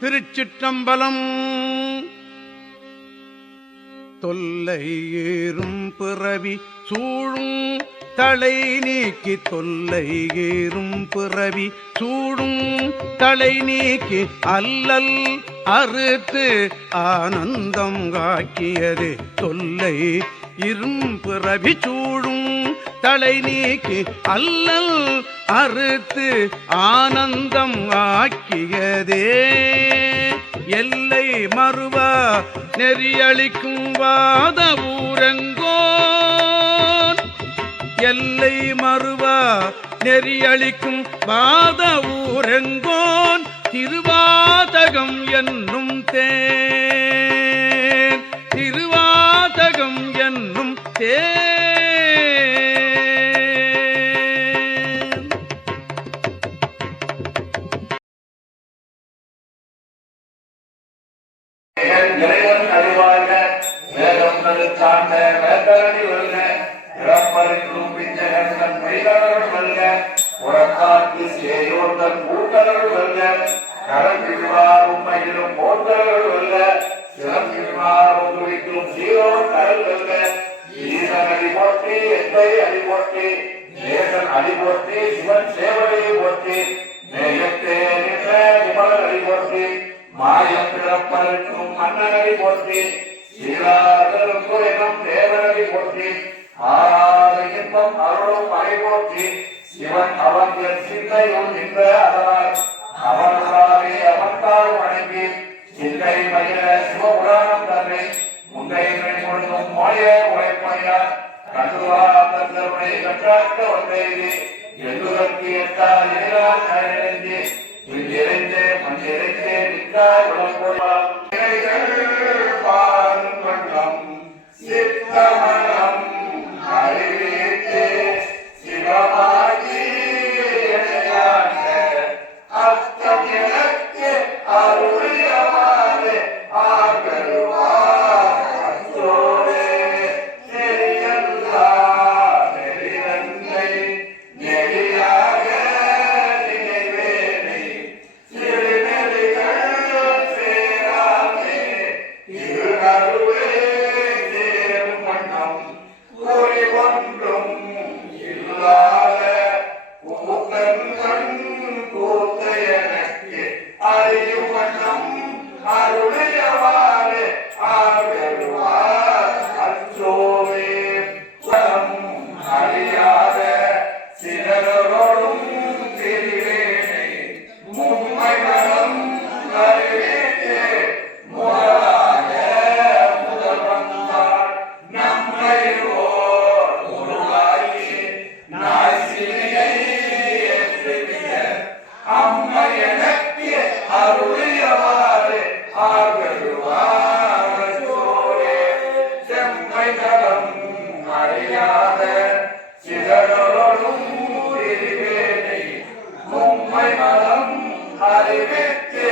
திருச்சிற்றம்பலம். தொல்லை ஏறும் பிறவி சூழும் தலை நீக்கி, தொல்லை ஏறும் பிறவி சூடும் தலை நீக்கி, அல்லல் அறுத்து ஆனந்தம் காக்கியது. தொல்லை இரும்பிறவி சூழும் தலை நீக்கி, அல்லல் அறுத்து ஆனந்தம் ஆக்கியதே. எல்லை மறுவா நெறியளிக்கும் வாத ஊரங்கோன், எல்லை மறுவா நெறியளிக்கும் வாத ஊரங்கோன், திருவாதகம் என்னும் தேன், திருவாதகம் என்னும் தேன். இறைவன் அறிவாக வேகம் சார்ந்த வேந்தரணி வருக, இளப்பரிக்கும் பிஞ்சகன் மெய்தர்கள் வருக, உறக்காற்று சேயோர்தன் கூட்டர்கள் வருக, கடற்பிடிவார் உண்மையிலும் போன்றர்கள் வருக, சிறப்பிடிவார் ஒன்றுவிக்கும் சீரோர் கடல் வருக. ஈசன் அடி போற்றி, எந்தை அடி போற்றி, நேசன் அடி போற்றி, சிவன் சேவலையை போற்றி, நேயத்தே நின்ற விமலர் அடி போற்றி, மாயம் பிறப்பதற்கும் மன்னரை போற்றி, சீராதருக்கும் எனும் தேவரை போற்றி, ஆறாத இன்பம் அருளும் மலை போற்றி, சிவன் அவன் சிந்தையும் நின்ற அதனால் அவனாலே அவன்தால் வணங்கி, சிந்தை மகிழ சிவபுராணம் தன்னை முந்தை கொடுக்கும் மொழிய உழைப்பையார் கண்டுவா தந்தருடைய கற்றாக்க வந்தேதி எல்லுதற்கு எட்டால் எதிரால் நிறைந்து இங்கிருந்து மண்ணிருந்து நிற்காய் உலகோடாம் பாரும் வண்ணம் சித்தமனம் அறிவித்து சிவமாகி அர்த்தம் எனக்கு அருளியவாறு ஆகருவார் அச்சோடு நெறியல்லா நெறிநன்மை நெறியாக நினைவேனை திருநெறிகள் சேராமே திருநருவே சேரும் வண்ணம் கூறி ஒன்றும் இல்லாத கூத்தன் கூத்த எனக்கு அறியும் வண்ணம் அருளையவாறு ஆகருவார் அச்சோவே அறியாத சிலரோடும் திரிவேனை மும்மை மனம் அறிவித்து முதலாக முதல் வந்தார் நம்மை உருவாக்கி நாசினியை ஏற்றுவிய அம்மை எனக்கு அருளியவாறு ஆகருவார் அச்சோவே செம்மை தடம் அறியாத சிலரோடும் திரிவேனை மும்மை மனம் அறிவித்து